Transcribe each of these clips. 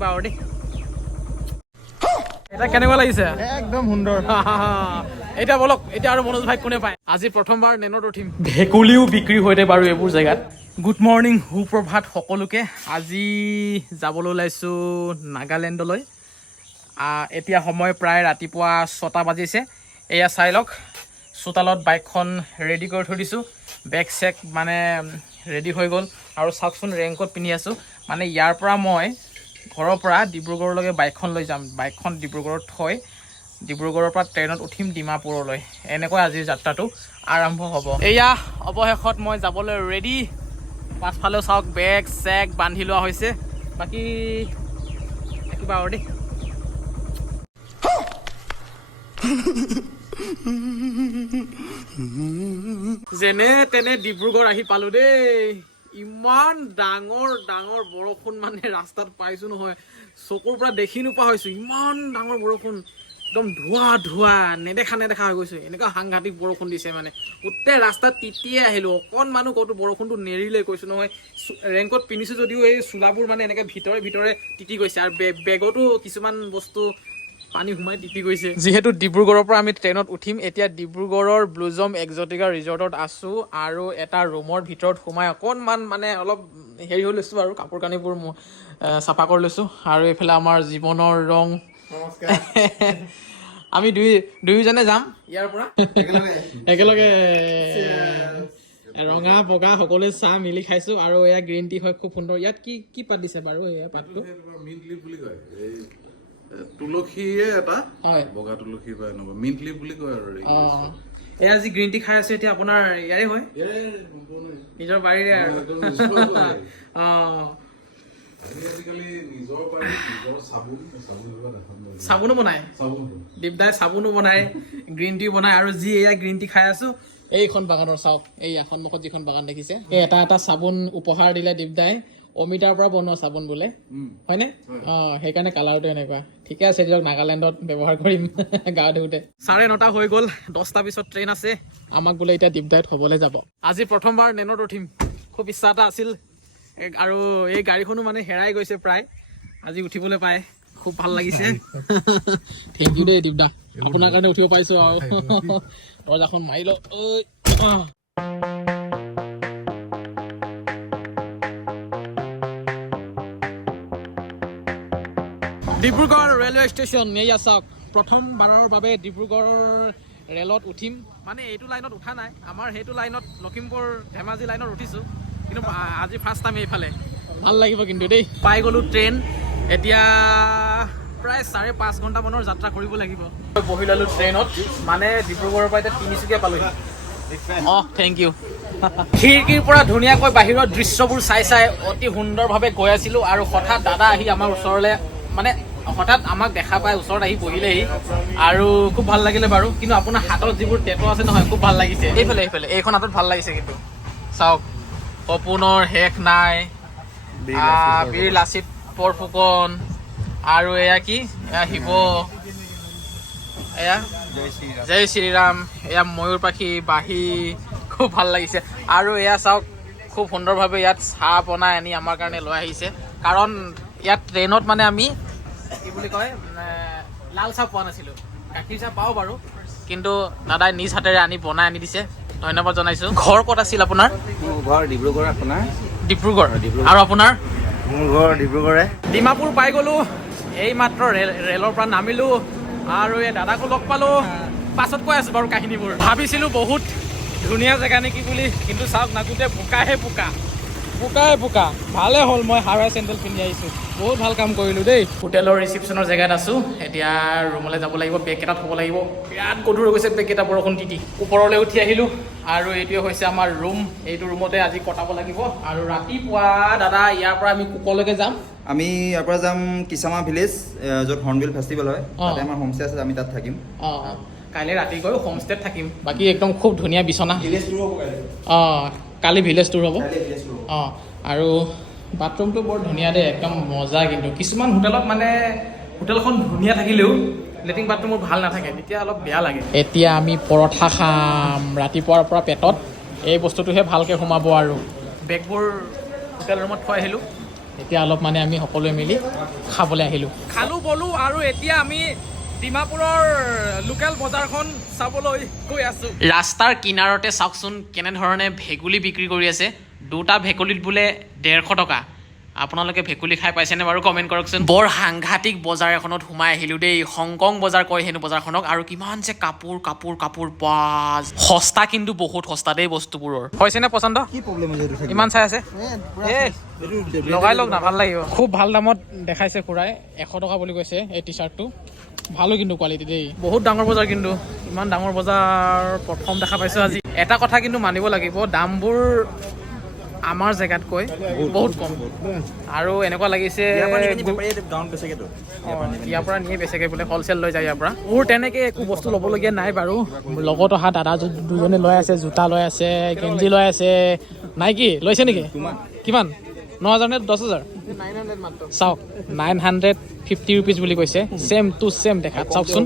কিবা আৰু দেই এটা কেনেকুৱা লাগিছে একদম সুন্দৰ এতিয়া বলক এতিয়া আৰু মনোজ ভাই কোনে পায় আজি প্ৰথমবাৰ নেনত উঠিম ভেকুলীও বিক্ৰী হৈতে বাৰু এইবোৰ জেগাত গুড মৰ্ণিং সুপ্ৰভাত সকলোকে আজি যাবলৈ ওলাইছোঁ নাগালেণ্ডলৈ এতিয়া সময় প্ৰায় ৰাতিপুৱা 6টা বাজিছে এয়া চাই লওক চোতালত বাইকখন ৰেডি কৰি থৈ দিছোঁ বেগ চেক মানে ৰেডি হৈ গ'ল আৰু চাওকচোন ৰেইনকোট পিন্ধি আছোঁ মানে ইয়াৰ পৰা মই ঘৰৰ পৰা ডিব্ৰুগড়লৈকে বাইকখন লৈ যাম বাইকখন ডিব্ৰুগড়ত থৈ ডিব্ৰুগড়ৰ পৰা ট্ৰেইনত উঠিম ডিমাপুৰলৈ এনেকৈ আজিৰ যাত্ৰাটো আৰম্ভ হ'ব এয়া অৱশেষত মই যাবলৈ ৰেডি পাছফালেও চাওক বেগ চেক বান্ধি লোৱা হৈছে বাকী কিবা আৰু দেই যেনে তেনে ডিব্ৰুগড় আহি পালো দেই ইমান ডাঙৰ ডাঙৰ বৰষুণ মানে ৰাস্তাত পাইছো নহয় চকুৰ পৰা দেখি নোপোৱা হৈছো ইমান ডাঙৰ বৰষুণ একদম ধোৱা নেদেখা হৈ গৈছো এনেকুৱা সাংঘাতিক বৰষুণ দিছে মানে গোটেই ৰাস্তাত তিতিয়ে আহিলো অকণমানো ক'তো বৰষুণটো নেৰিলে কৈছো নহয় ৰেইনকোট পিন্ধিছো যদিও এই চোলাবোৰ মানে এনেকে ভিতৰে তিতি গৈছে আৰু বেগতো কিছুমান বস্তু পানী সোমাই তিতি গৈছে যিহেতু ডিব্ৰুগড়ৰ পৰা আমি ট্ৰেইনত উঠিম এতিয়া ডিব্ৰুগড়ৰ ব্লুজম এক্সটিকা ৰিজৰ্টত আছোঁ আৰু এটা ৰুমৰ ভিতৰত সোমাই অকণমান মানে অলপ হেৰি হৈ লৈছোঁ আৰু কাপোৰ কানিবোৰ চাফা কৰি লৈছোঁ আৰু এইফালে আমাৰ জীৱনৰ ৰং আমি দুয়োজনে যাম ইয়াৰ পৰা একেলগে ৰঙা বগা সকলোৱে চাহ মিলি খাইছোঁ আৰু এয়া গ্ৰীণ টি হয় খুব সুন্দৰ ইয়াত কি পাত দিছে বাৰু এয়া পাতটো তুলসীয়ে এটা বগা তুলসী বা এনেকুৱা মিন্ট লিফ বুলি কয় আৰু এয়া যি গ্ৰীণ টি খাই আছে এতিয়া আপোনাৰ ইয়াৰে হয় নিজৰ বাৰীৰে আৰু চাবোনো বনায় দীপদাই চাবোনো বনায় গ্ৰীণ টি বনায় আৰু যি এয়া গ্ৰীণ টি খাই আছো এইখন বাগানৰ চাওক এই সন্মুখত যিখন বাগান দেখিছে এই এটা চাবোন উপহাৰ দিলে দীপদাই অমিতাৰ পৰা বনোৱা চাবোন বোলে হয়নে সেইকাৰণে কালাৰটো এনেকুৱা ঠিকে আছে দিয়ক নাগালেণ্ডত ব্যৱহাৰ কৰিম গা ধুওঁতে 9:30 হৈ গ'ল 10টা পিছত ট্ৰেইন আছে আমাক বোলে এতিয়া দীপদাইত হ'বলৈ যাব আজি প্ৰথমবাৰ নেনত উঠিম খুব ইচ্ছা এটা আছিল আৰু এই গাড়ীখনো মানে হেৰাই গৈছে প্ৰায় আজি উঠিবলৈ পাই খুব ভাল লাগিছে থেংক ইউ দেই দীপদা আপোনাৰ কাৰণে উঠিব পাইছো আৰু দৰ্জাখন মাৰি লওঁ ডিব্ৰুগড় ৰেলৱে ষ্টেচন এয়া চাওক প্ৰথমবাৰৰ বাবে ডিব্ৰুগড় ৰেলত উঠিম মানে এইটো লাইনত উঠা নাই আমাৰ সেইটো লাইনত লখিমপুৰ ধেমাজি লাইনত উঠিছোঁ কিন্তু আজি ফাৰ্ষ্ট টাইম এইফালে ভাল লাগিব কিন্তু দেই পাই গ'লোঁ ট্ৰেইন এতিয়া প্ৰায় 5.5 ঘণ্টামানৰ যাত্ৰা কৰিব লাগিব বহি ল'লোঁ ট্ৰেইনত মানে ডিব্ৰুগড়ৰ পৰা এতিয়া তিনিচুকীয়া পালোহি থেংক ইউ খিৰিকীৰ পৰা ধুনীয়াকৈ বাহিৰৰ দৃশ্যবোৰ চাই অতি সুন্দৰভাৱে গৈ আছিলোঁ আৰু হঠাৎ দাদা আহি আমাৰ ওচৰলৈ মানে হঠাৎ আমাক দেখা পাই ওচৰত আহি বহিলেহি আৰু খুব ভাল লাগিলে বাৰু কিন্তু আপোনাৰ হাতত যিবোৰ টেটু আছে নহয় খুব ভাল লাগিছে এইফালে এইখন হাতত ভাল লাগিছে কিন্তু চাওক সপোনৰ শেষ নাই বীৰ লাচিত বৰফুকন আৰু এয়া কি এয়া শিৱ এয়া জয় শ্ৰীৰাম এয়া ময়ূৰ পাখি বাঁহী খুব ভাল লাগিছে আৰু এয়া চাওক খুব সুন্দৰভাৱে ইয়াত চাহ বনাই আনি আমাৰ কাৰণে লৈ আহিছে কাৰণ ইয়াত ট্ৰেইনত মানে আমি কি বুলি কয় লাল চাহ পোৱা নাছিলোঁ গাখীৰ চাহ পাওঁ বাৰু কিন্তু দাদাই নিজ হাতেৰে আনি বনাই আনি দিছে ধন্যবাদ জনাইছোঁ ঘৰ ক'ত আছিল আপোনাৰ মোৰ ঘৰ ডিব্ৰুগড় আপোনাৰ ডিব্ৰুগড় আৰু আপোনাৰ মোৰ ঘৰ ডিব্ৰুগড়ে ডিমাপুৰ পাই গ'লোঁ এই মাত্ৰ ৰেলৰ পৰা নামিলোঁ আৰু এই দাদাকো লগ পালোঁ পাছত কৈ আছোঁ বাৰু কাহিনীবোৰ ভাবিছিলোঁ বহুত ধুনীয়া জেগা নেকি বুলি কিন্তু চাওক না গোটেই বোকাহে বোকা ভালে হ'ল মই হাৱাই চেণ্ডেল পিন্ধি আহিছোঁ বহুত ভাল কাম কৰিলোঁ দেই হোটেলৰ ৰিচিপশ্যনৰ জেগাত আছোঁ এতিয়া ৰুমলৈ যাব লাগিব বেগ কেইটা থ'ব লাগিব বিৰাট গধুৰ হৈ গৈছে বেগ কেইটা বৰষুণ তিতি ওপৰলৈ উঠি আহিলোঁ আৰু এইটোৱে হৈছে আমাৰ ৰুম এইটো ৰুমতে আজি কটাব লাগিব আৰু ৰাতিপুৱা দাদা ইয়াৰ পৰা আমি কুকলৈকে যাম আমি ইয়াৰ পৰা যাম কিচামা ভিলেজ য'ত হৰ্ণবিল ফেষ্টিভেল হয় তাতে আমাৰ হোমষ্টে আছে আমি তাত থাকিম কাইলৈ ৰাতি গৈ হোমষ্টেত থাকিম বাকী একদম খুব ধুনীয়া বিচনা কালি ভিলেজ টুৰ হ'ব আৰু বাথৰুমটো বৰ ধুনীয়া দেই একদম মজা কিন্তু কিছুমান হোটেলত মানে হোটেলখন ধুনীয়া থাকিলেও লেট্ৰিন বাথৰুমবোৰ ভাল নাথাকে তেতিয়া অলপ বেয়া লাগে এতিয়া আমি পৰঠা খাম ৰাতিপুৱাৰ পৰা পেটত এই বস্তুটোহে ভালকৈ সোমাব আৰু বেগবোৰ হোটেল ৰুমত থৈ আহিলোঁ এতিয়া অলপ মানে আমি সকলোৱে মিলি খাবলৈ আহিলোঁ খালোঁ বলো আৰু এতিয়া আমি ডিমাপুৰৰ লোকেল বজাৰখন চাবলৈ গৈ আছোঁ ৰাস্তাৰ কিনাৰতে চাওকচোন কেনেধৰণে ভেকুলী বিক্ৰী কৰি আছে দুটা ভেকুলীত বোলে 150 টকা আপোনালোকে ভেকুলী খাই পাইছেনে বাৰু কমেণ্ট কৰকচোন বৰ সাংঘাতিক বজাৰ এখনত সোমাই আহিলোঁ দেই হংকং বজাৰ কয় হেনো বজাৰখনক আৰু কিমান যে কাপোৰ বাজ সস্তা কিন্তু বহুত সস্তা দেই বস্তুবোৰৰ হৈছেনে পচন্দ কি প্ৰব্লেম হৈছে ইমান চাই আছে লগাই লওক না ভাল লাগিব খুব ভাল দামত দেখাইছে খুৰাই 100 টকা বুলি কৈছে এই টি চাৰ্টটো ভালো কিন্তু কোৱালিটি দেই বহুত ডাঙৰ বজাৰ কিন্তু ইমান ডাঙৰ বজাৰ প্ৰথম দেখা পাইছোঁ আজি এটা কথা কিন্তু মানিব লাগিব দামবোৰ আমাৰ জেগাতকৈ বহুত কম আৰু এনেকুৱা লাগিছে ইয়াৰ পৰা নিয়ে বেছিকৈ বোলে হ'লচেল লৈ যায় ইয়াৰ পৰা মোৰ তেনেকৈ একো বস্তু ল'বলগীয়া নাই বাৰু লগত অহা দাদা দুজনে লৈ আছে জোতা লৈ আছে গেঞ্জি লৈ আছে নাইকি লৈছে নেকি কিমান 9,000 নে 10,000 চাওক 950 ৰুপিজ বুলি কৈছে ছেম টু ছেম দেখাত চাওকচোন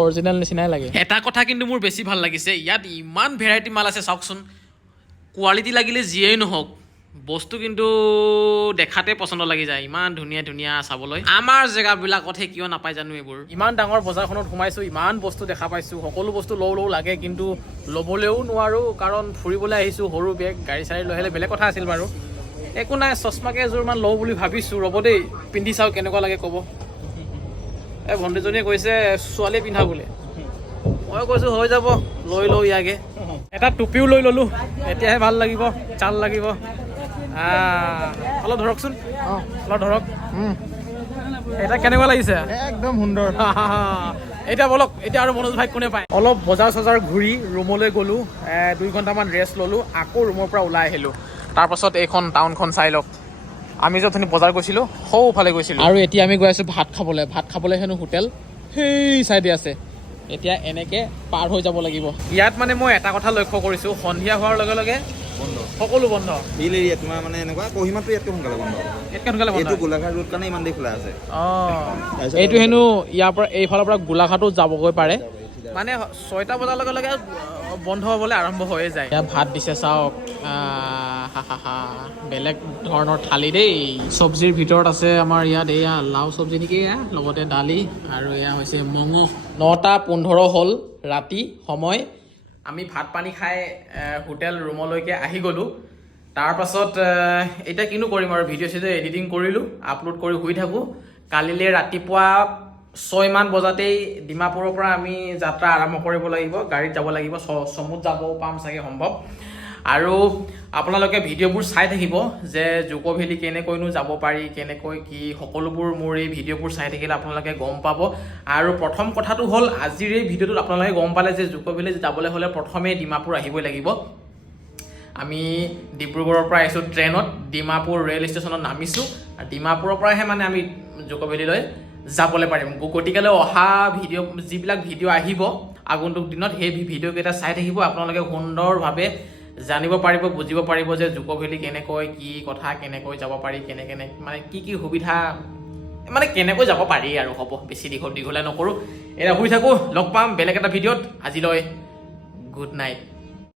অৰিজিনেল নিচিনাই লাগে এটা কথা কিন্তু মোৰ বেছি ভাল লাগিছে ইয়াত ইমান ভেৰাইটি মাল আছে চাওকচোন কোৱালিটি লাগিলে যিয়েই নহওক বস্তু কিন্তু দেখাতে পচন্দ লাগি যায় ইমান ধুনীয়া চাবলৈ আমাৰ জেগাবিলাকতহে কিয় নাপায় জানো এইবোৰ ইমান ডাঙৰ বজাৰখনত সোমাইছোঁ ইমান বস্তু দেখা পাইছোঁ সকলো বস্তু লওঁ লাগে কিন্তু ল'বলৈও নোৱাৰোঁ কাৰণ ফুৰিবলৈ আহিছোঁ সৰু বেগ গাড়ী চাড়ী লৈ আহিলে বেলেগ কথা আছিল বাৰু একো নাই চশমাকে এযোৰমান লওঁ বুলি ভাবিছোঁ ৰ'ব দেই পিন্ধি চাওঁ কেনেকুৱা লাগে ক'ব এই ভণ্টিজনীয়ে কৈছে ছোৱালীয়ে পিন্ধা বোলে মই কৈছোঁ হৈ যাব লৈ লওঁ ইয়াকে এটা টুপিও লৈ ল'লোঁ এতিয়াহে ভাল লাগিব চাল লাগিব অলপ ধৰকচোন অলপ ধৰক এটা কেনেকুৱা লাগিছে একদম সুন্দৰ এতিয়া বলক এতিয়া আৰু মনোজ ভাই কোনে পায় অলপ বজাৰ চজাৰ ঘূৰি ৰুমলৈ গ'লোঁ 2 ঘণ্টামান ৰেষ্ট ল'লোঁ আকৌ ৰুমৰ পৰা ওলাই আহিলোঁ তাৰপাছত এইখন টাউনখন চাই লওক আমি য'ত বজাৰ গৈছিলোঁ সৌফালে গৈছিলোঁ আৰু এতিয়া আমি গৈ আছোঁ ভাত খাবলৈ হেনো হোটেল সেই চাইডে আছে এতিয়া এনেকৈ পাৰ হৈ যাব লাগিব ইয়াত মানে মই এটা কথা লক্ষ্য কৰিছোঁ সন্ধিয়া হোৱাৰ লগে লগে সকলো বন্ধ হিল এৰিয়া তোমাৰ মানে এনেকুৱা কহিমাটো ইয়াতকৈ সোনকালে বন্ধ এইটো গোলাঘাট ৰোড কাৰণে ইমান দেৰি খোলা আছে এইটো হেনো ইয়াৰ পৰা এইফালৰ পৰা গোলাঘাটো যাবগৈ পাৰে মানে 6টা বজাৰ লগে লগে বন্ধ হ'বলৈ আৰম্ভ হৈয়ে যায় এতিয়া ভাত দিছে চাওক বেলেগ ধৰণৰ থালি দেই চব্জিৰ ভিতৰত আছে আমাৰ ইয়াত এয়া লাও চব্জি নেকি এয়া লগতে দালি আৰু এয়া হৈছে মঙহ 9:15 হ'ল ৰাতি সময় আমি ভাত পানী খাই হোটেল ৰুমলৈকে আহি গ'লোঁ তাৰপাছত এতিয়া কিনো কৰিম আৰু ভিডিঅ' এডিটিং কৰিলোঁ আপলোড কৰি শুই থাকোঁ কালিলৈ ৰাতিপুৱা 6 মান বজাতেই ডিমাপুৰৰ পৰা আমি যাত্ৰা আৰম্ভ কৰিব লাগিব গাড়ীত যাব লাগিব চমুত যাব পাম চাগে সম্ভৱ আৰু আপোনালোকে ভিডিঅ'বোৰ চাই থাকিব যে জুক' ভেলী কেনেকৈনো যাব পাৰি কেনেকৈ কি সকলোবোৰ মোৰ এই ভিডিঅ'বোৰ চাই থাকিলে আপোনালোকে গম পাব আৰু প্ৰথম কথাটো হ'ল আজিৰ এই ভিডিঅ'টোত আপোনালোকে গম পালে যে জুক' ভেলী যাবলৈ হ'লে প্ৰথমে ডিমাপুৰ আহিবই লাগিব আমি ডিব্ৰুগড়ৰ পৰা আহিছোঁ ট্ৰেইনত ডিমাপুৰ ৰেল ষ্টেচনত নামিছোঁ আৰু ডিমাপুৰৰ পৰাহে মানে আমি জুক' ভেলীলৈ যাবলৈ পাৰিম গতিকেলৈ অহা ভিডিঅ' যিবিলাক ভিডিঅ' আহিব আগন্তুক দিনত সেই ভিডিঅ'কেইটা চাই থাকিব আপোনালোকে সুন্দৰভাৱে জানিব পাৰিব বুজিব পাৰিব যে জুক' ভেলী কেনেকৈ কি কথা কেনেকৈ যাব পাৰি কেনে মানে কি সুবিধা মানে কেনেকৈ যাব পাৰি আৰু হ'ব বেছি দীঘলীয়া নকৰোঁ এতিয়া শুই থাকোঁ লগ পাম বেলেগ এটা ভিডিঅ'ত আজিলৈ গুড নাইট